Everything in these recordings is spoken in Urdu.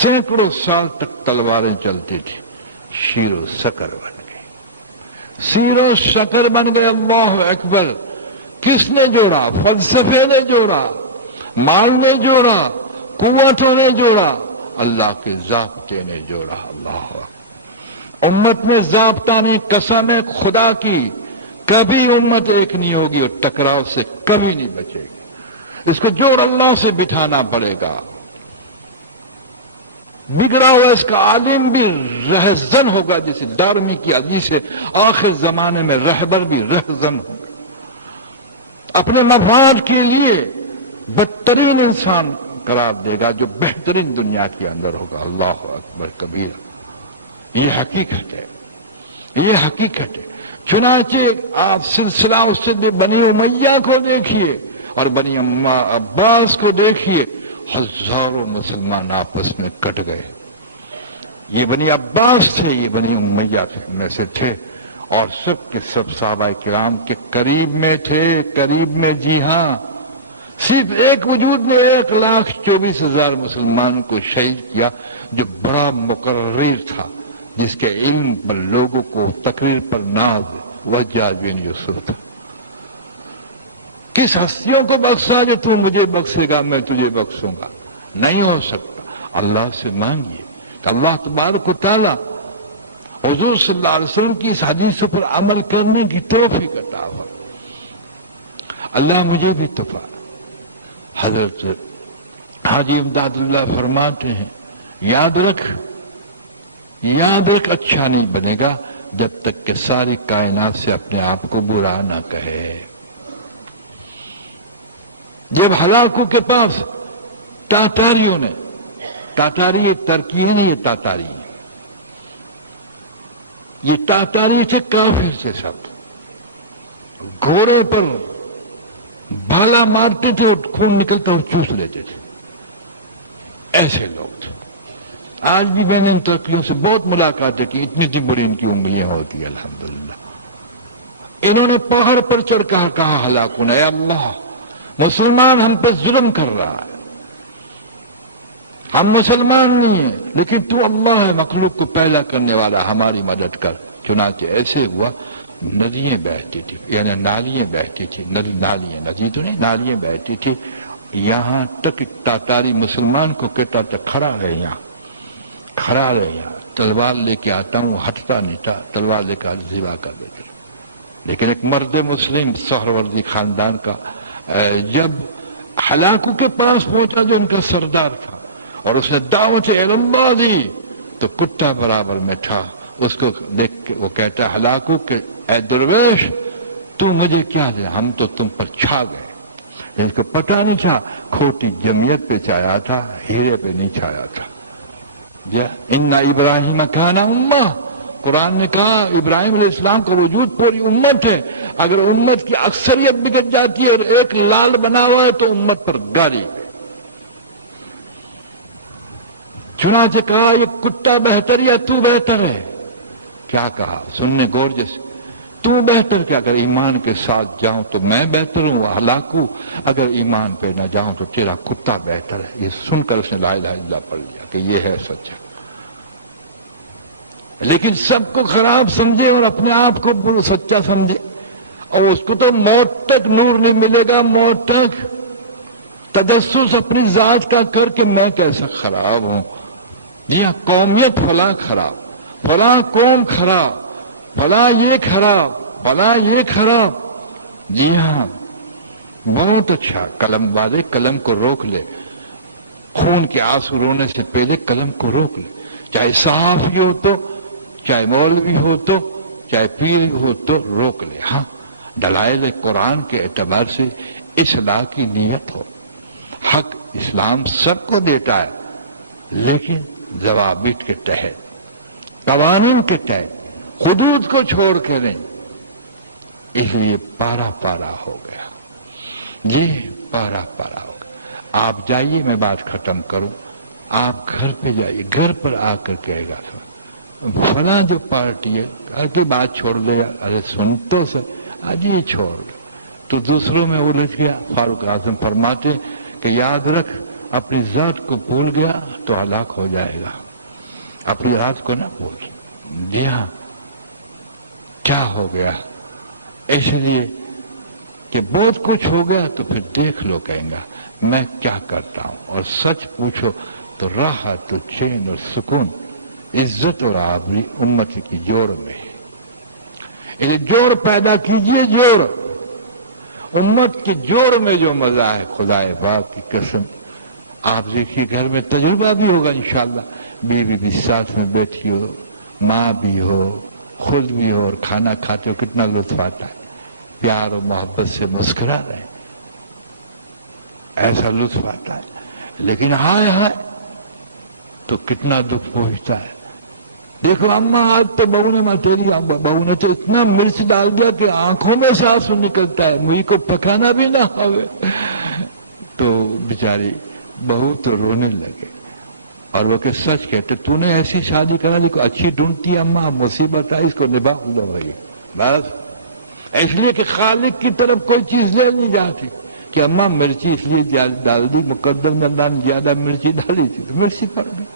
سینکڑوں سال تک تلواریں چلتی تھی، شیر و شکر بن گئی، شیر و شکر بن گئے۔ اللہ اکبر! کس نے جوڑا؟ فلسفے نے جوڑا، مال نے جوڑا، قوتوں نے جوڑا، اللہ کے ضابطے نے جوڑا۔ اللہ اکبر! امت میں ضابطہ نہیں، قسم ہے خدا کی، کبھی امت ایک نہیں ہوگی اور ٹکراؤ سے کبھی نہیں بچے گی۔ اس کو جوڑ اللہ سے بٹھانا پڑے گا۔ بگڑا ہوا اس کا عالم بھی رہزن ہوگا، جیسے دارمی کی حدیث ہے، آخر زمانے میں رہبر بھی رہزن ہوگا، اپنے مفاد کے لیے بدترین انسان قرار دے گا جو بہترین دنیا کے اندر ہوگا۔ اللہ اکبر کبیر! یہ حقیقت ہے، یہ حقیقت ہے۔ چنانچہ آپ سلسلہ اس سے بنی امیہ کو دیکھیے اور بنی عباس کو دیکھیے، ہزاروں مسلمان آپس میں کٹ گئے۔ یہ بنی عباس تھے، یہ بنی امیہ میں سے تھے، اور سب کے سب صحابہ کرام کے قریب میں تھے، قریب میں، جی ہاں۔ صرف ایک وجود نے 1,24,000 مسلمانوں کو شہید کیا، جو بڑا مقرر تھا، جس کے علم پر لوگوں کو تقریر پر ناز، حجاج بن یوسف تھا۔ کس ہستیوں کو بخشا جو تو مجھے بخشے گا میں تجھے بخشوں گا؟ نہیں ہو سکتا۔ اللہ سے مانگیے کہ اللہ تبارک و تعالی حضور صلی اللہ علیہ وسلم کی اس حدیث پر عمل کرنے کی توفیق عطا فرمائے۔ اللہ مجھے بھی توفیق۔ حضرت حاجی امداد اللہ فرماتے ہیں، یاد رکھ اچھا نہیں بنے گا جب تک کہ ساری کائنات سے اپنے آپ کو برا نہ کہے۔ جب ہلاکو کے پاس تاتاریوں نے، تاتاری یہ ترکی ہے نہیں، یہ تاتاری ہے، یہ تاتاری تھے، کافر سے سب، گھوڑے پر بھالا مارتے تھے اور خون نکلتا اور چوس لیتے تھے، ایسے لوگ تھے۔ آج بھی میں نے ان ترکیوں سے بہت ملاقاتیں کی، اتنی بڑی ان کی انگلیاں ہوتی ہیں الحمدللہ۔ انہوں نے پہاڑ پر چڑھ کر کہا ہلاکو نے، اے اللہ، مسلمان ہم پر ظلم کر رہا ہے، ہم مسلمان نہیں ہیں، لیکن تو اللہ ہے، مخلوق کو پیدا کرنے والا، ہماری مدد کر۔ چنانچہ ایسے ہوا، ندیاں بہتی تھی، یعنی نالیاں بہتی تھی، نالیاں، ندی تو نہیں، نالیاں بہتی تھی، یہاں تک تاتاری مسلمان کو کہتا تھا کھڑا رہے یہاں، کھڑا رہے یہاں، تلوار لے کے آتا ہوں، ہٹتا نہیں تھا، تلوار لے کر ذبح کر دیتے۔ لیکن ایک مرد مسلم سہروردی خاندان کا جب ہلاکو کے پاس پہنچا جو ان کا سردار تھا اور اس نے دعوت اللہ دی تو کتا برابر میں تھا، اس کو دیکھ کے وہ کہتا ہے ہلاکو کہ اے درویش تو مجھے کیا دے، ہم تو تم پر چھا گئے۔ اس کو پتہ نہیں تھا کھوٹی جمعیت پہ چھایا تھا، ہیرے پہ نہیں چھایا تھا۔ ان ابراہیم کان امہ، قرآن نے کہا ابراہیم علیہ السلام کا وجود پوری امت ہے، اگر امت کی اکثریت بگڑ جاتی ہے اور ایک لال بنا ہوا ہے تو امت پر گالی ہے۔ چنانچہ کہا یہ کتا بہتر یا تو بہتر ہے؟ کیا کہا سننے غور جیسے، تو بہتر کہ اگر ایمان کے ساتھ جاؤں تو میں بہتر ہوں ہلاکو، اگر ایمان پہ نہ جاؤں تو تیرا کتا بہتر ہے۔ یہ سن کر اس نے لا الہ الا اللہ پڑھ لیا کہ یہ ہے سچا، لیکن سب کو خراب سمجھے اور اپنے آپ کو سچا سمجھے، اور اس کو تو موت تک نور نہیں ملے گا، موت تک تجسس اپنی ذات کا کر کے میں کیسا خراب ہوں۔ جی ہاں، قومیت فلاں خراب، فلاں قوم خراب، فلاں یہ خراب، فلاں یہ خراب۔ جی ہاں، بہت اچھا، قلم والے قلم کو روک لے، خون کے آنسو رونے سے پہلے قلم کو روک لے، چاہے صحافی ہو تو، چاہے مولوی ہو تو، چاہے پیر ہو تو روک لے۔ ہاں، دلائل قرآن کے اعتبار سے اصلاح کی نیت ہو، حق اسلام سب کو دیتا ہے، لیکن ضوابط کے تحت، قوانین کے تحت، حدود کو چھوڑ کے نہیں۔ اس لیے پارا پارا ہو گیا، جی پارا پارا ہو گیا۔ آپ جائیے، میں بات ختم کروں، آپ گھر پہ جائیے، گھر پر آ کر کہے گا فلاں جو پارٹی ہے، گھر کی بات چھوڑ دے گا، ارے سن تو سر، آج یہ چھوڑ دو، تو دوسروں میں الجھ گیا۔ فاروق اعظم فرماتے کہ یاد رکھ اپنی ذات کو بھول گیا تو ہلاک ہو جائے گا، اپنی ذات کو نہ بھول۔ جی ہاں، کیا ہو گیا؟ اس لیے کہ بہت کچھ ہو گیا تو پھر دیکھ لو، کہیں گا میں کیا کرتا ہوں، اور سچ پوچھو تو راحت، چین اور سکون، عزت اور آبری امت کی جوڑ میں ہے۔ انہیں جوڑ پیدا کیجئے، جوڑ امت کے جوڑ میں جو مزہ ہے، خدا پاک کی قسم آپ دیکھیے گھر میں تجربہ بھی ہوگا انشاءاللہ، بیوی بھی ساتھ میں بیٹھی ہو، ماں بھی ہو، خود بھی ہو، اور کھانا کھاتے ہو، کتنا لطف آتا ہے، پیار اور محبت سے مسکرا رہے ہیں، ایسا لطف آتا ہے۔ لیکن ہائے ہائے تو کتنا دکھ پہنچتا ہے۔ دیکھو اماں، آج تو تیری بہو نے تو اتنا مرچ ڈال دیا کہ آنکھوں میں سے آنسو نکلتا ہے، مجھ کو پکانا بھی نہ ہوگا۔ تو بیچاری بہو تو رونے لگے، اور وہ کہ سچ کہتے تو نے ایسی شادی کرا لی کو اچھی ڈھونڈتی ہے اماں، مصیبت ہے، اس کو نبھا دو بھائی بس۔ اس لیے کہ خالق کی طرف کوئی چیز لے نہیں جاتی کہ اماں مرچی اس لیے ڈال دی، مقدر میں اللہ نے زیادہ مرچی ڈالی تھی تو مرچی پڑ گئی۔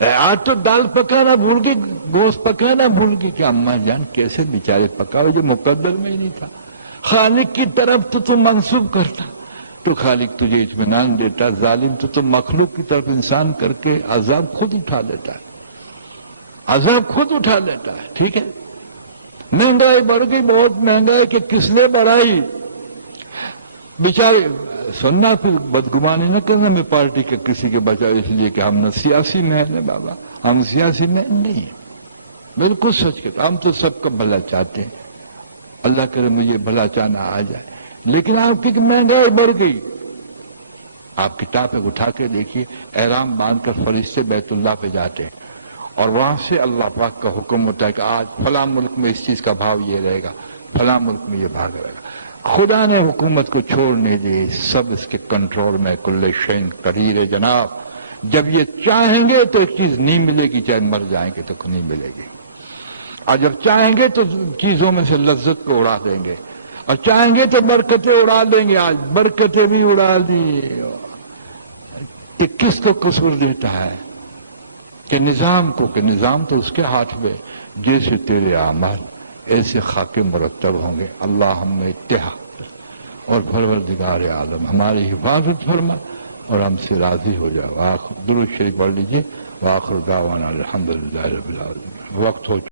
آج تو دال پکانا بھول گئی، گوشت پکانا بھول گئی کہ اماں جان کیسے بیچارے پکاؤ جو مقدر میں ہی نہیں تھا۔ خالق کی طرف تو تم منسوب کرتا تو خالق تجھے اطمینان دیتا، ظالم تو تم مخلوق کی طرف انسان کر کے عذاب خود اٹھا لیتا ہے، عذاب خود اٹھا لیتا ہے۔ ٹھیک ہے، مہنگائی بڑھ گئی، بہت مہنگائی کہ کس نے بڑھائی؟ بیچارے سننا، پھر بدگمانی نہ کرنا میں پارٹی کے کسی کے بچاؤ، اس لیے کہ ہم نہ سیاسی محل ہیں بابا، ہم سیاسی محل نہیں ہیں، بالکل سچ کہتا، ہم تو سب کا بھلا چاہتے ہیں، اللہ کرے مجھے بھلا چاہنا آ جائے، لیکن آپ کی مہنگائی بڑھ گئی۔ آپ کتابیں اٹھا کے دیکھیے، احرام باندھ کر فرشتے بیت اللہ پہ جاتے ہیں، اور وہاں سے اللہ پاک کا حکم ہوتا ہے کہ آج فلاں ملک میں اس چیز کا بھاؤ یہ رہے گا، فلاں ملک میں یہ بھاگ رہے گا۔ خدا نے حکومت کو چھوڑ نہیں دی، سب اس کے کنٹرول میں، کل شین قدیر ہے جناب۔ جب یہ چاہیں گے تو ایک چیز نہیں ملے گی، چاہے مر جائیں گے تو نہیں ملے گی، اور جب چاہیں گے تو چیزوں میں سے لذت کو اڑا دیں گے، اور چاہیں گے تو برکتیں اڑا دیں گے۔ آج برکتیں بھی اڑا دی، کہ کس کو قصور دیتا ہے؟ کہ نظام کو، کہ نظام تو اس کے ہاتھ میں، جیسے تیرے اعمال ایسے خاکے مرتب ہوں گے۔ اللہ ہم میں اتحاد اور پروردگار عالم ہماری حفاظت فرما اور ہم سے راضی ہو جائے۔ درود شریف پڑھ لیجیے۔ وآخر دعوانا الحمدللہ رب العالمین۔ وقت ہو